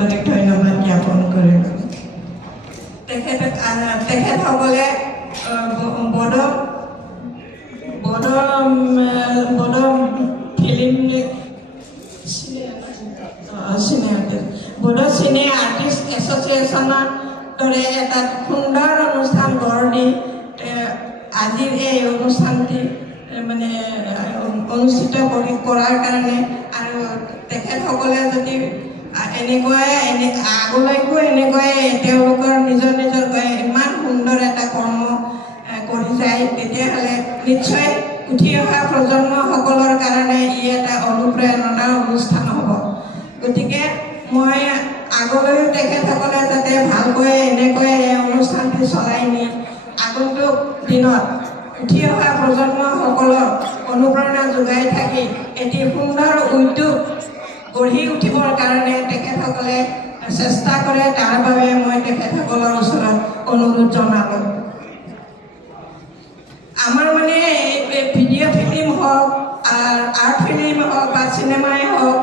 আন্তৰিক ধন্যবাদ জ্ঞাপন কৰিলোঁ। তেখেতসকলে বড়ো চিনে আৰ্টিষ্ট এছ'চিয়েশ্যনৰ দৰে এটা সুন্দৰ অনুষ্ঠান গঢ় দি আজিৰ এই অনুষ্ঠানটি মানে অনুষ্ঠিত কৰাৰ কাৰণে আৰু তেখেতসকলে যদি আগলৈকো এনেকুৱাই তেওঁলোকৰ নিজৰ ইমান সুন্দৰ এটা কৰ্ম কৰি যায়, তেতিয়াহ'লে নিশ্চয় উঠি অহা প্ৰজন্মসকলৰ কাৰণে ই এটা অনুপ্ৰেৰণাৰ অনুষ্ঠান হ'ব। গতিকে মই আগলৈও তেখেতসকলে যাতে ভালকৈ এনেকৈ এই অনুষ্ঠানটি চলাই নি আগন্তুক দিনত উঠি অহা প্ৰজন্মসকলক অনুপ্ৰেৰণা যোগাই থাকি এটি সুন্দৰ উদ্যোগ গঢ়ি উঠিবৰ কাৰণে তেখেতসকলে চেষ্টা কৰে, তাৰ বাবে মই তেখেতসকলৰ ওচৰত অনুৰোধ জনালোঁ। আমাৰ মানে ভিডিঅ' ফিল্ম হওক, আৰ্ট ফিল্ম হওক বা চিনেমাই হওক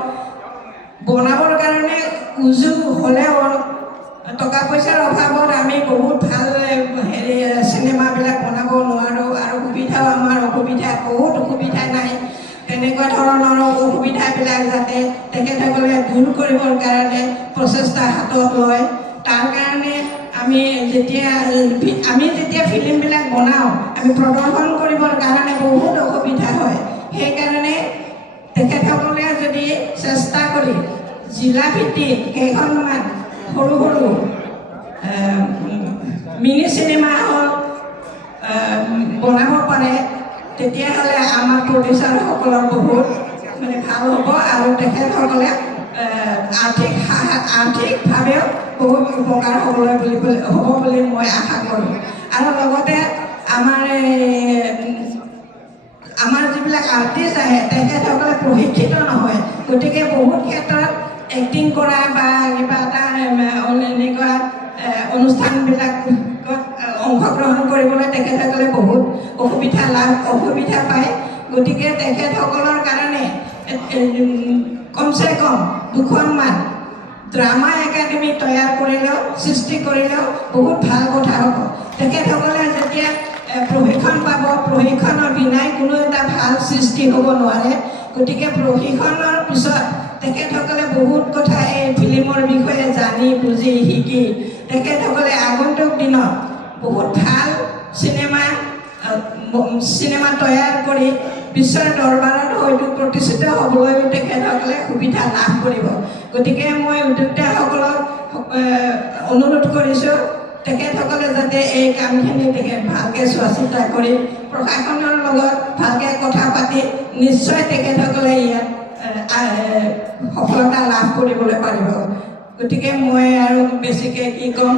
বনাবৰ কাৰণে উজু হ'লেও টকা পইচাৰ অভাৱত আমি বহুত ভাল চিনেমাবিলাক বনাব নোৱাৰোঁ আৰু সুবিধাও আমাৰ বহুত অসুবিধা নাই। তেনেকুৱা ধৰণৰ অসুবিধাবিলাক যাতে তেখেতসকলে দূৰ কৰিবৰ কাৰণে প্ৰচেষ্টা হাতত লয়। তাৰ কাৰণে আমি যেতিয়া ফিল্মবিলাক বনাওঁ আমি প্ৰদৰ্শন কৰিবৰ কাৰণে বহুত অসুবিধা হয়। সেইকাৰণে তেখেতসকলে যদি চেষ্টা কৰি জিলা ভিত্তিক কেইখনমান সৰু সৰু মিনি চিনেমা হল বনাব পাৰে, তেতিয়াহ'লে আমাৰ প্ৰডিউচাৰসকলৰ বহুত মানে ভাল হ'ব আৰু তেখেতসকলে আৰ্থিকভাৱেও বহুত উপকাৰ হ'ব বুলি মই আশা কৰোঁ। আৰু লগতে আমাৰ যিবিলাক আৰ্টিষ্ট আহে তেখেতসকলে প্ৰশিক্ষিত নহয়, গতিকে বহুত ক্ষেত্ৰত এক্টিং কৰা বা কিবা এটা এনেকুৱা অনুষ্ঠানবিলাকত অংশগ্ৰহণ কৰিবলৈ তেখেতসকলে বহুত অসুবিধা পায়। গতিকে তেখেতসকলৰ কাৰণে কমচে কম দুখনমান ড্ৰামা একাডেমি তৈয়াৰ কৰিলেও সৃষ্টি কৰিলেও বহুত ভাল কথা হ'ব। তেখেতসকলে যেতিয়া প্ৰশিক্ষণ পাব, প্ৰশিক্ষণৰ বিনাই কোনো এটা ভাল সৃষ্টি হ'ব নোৱাৰে। গতিকে প্ৰশিক্ষণৰ পিছত তেখেতসকলে বহুত কথা এই ফিল্মৰ বিষয়ে জানি বুজি শিকি তেখেতসকলে আগন্তুক দিনত বহুত ভাল চিনেমা তৈয়াৰ কৰি বিশ্বৰ দৰবাৰত হয়তো প্ৰতিষ্ঠিত হ'বলৈও তেখেতসকলে সুবিধা লাভ কৰিব। গতিকে মই উদ্যোক্তাসকলক অনুৰোধ কৰিছোঁ তেখেতসকলে যাতে এই কামখিনি ভালকৈ চোৱা চিতা কৰি প্ৰশাসনৰ লগত ভালকৈ কথা পাতি নিশ্চয় তেখেতসকলে ইয়াত সফলতা লাভ কৰিবলৈ পাৰিব। গতিকে মই আৰু বেছিকৈ কি ক'ম।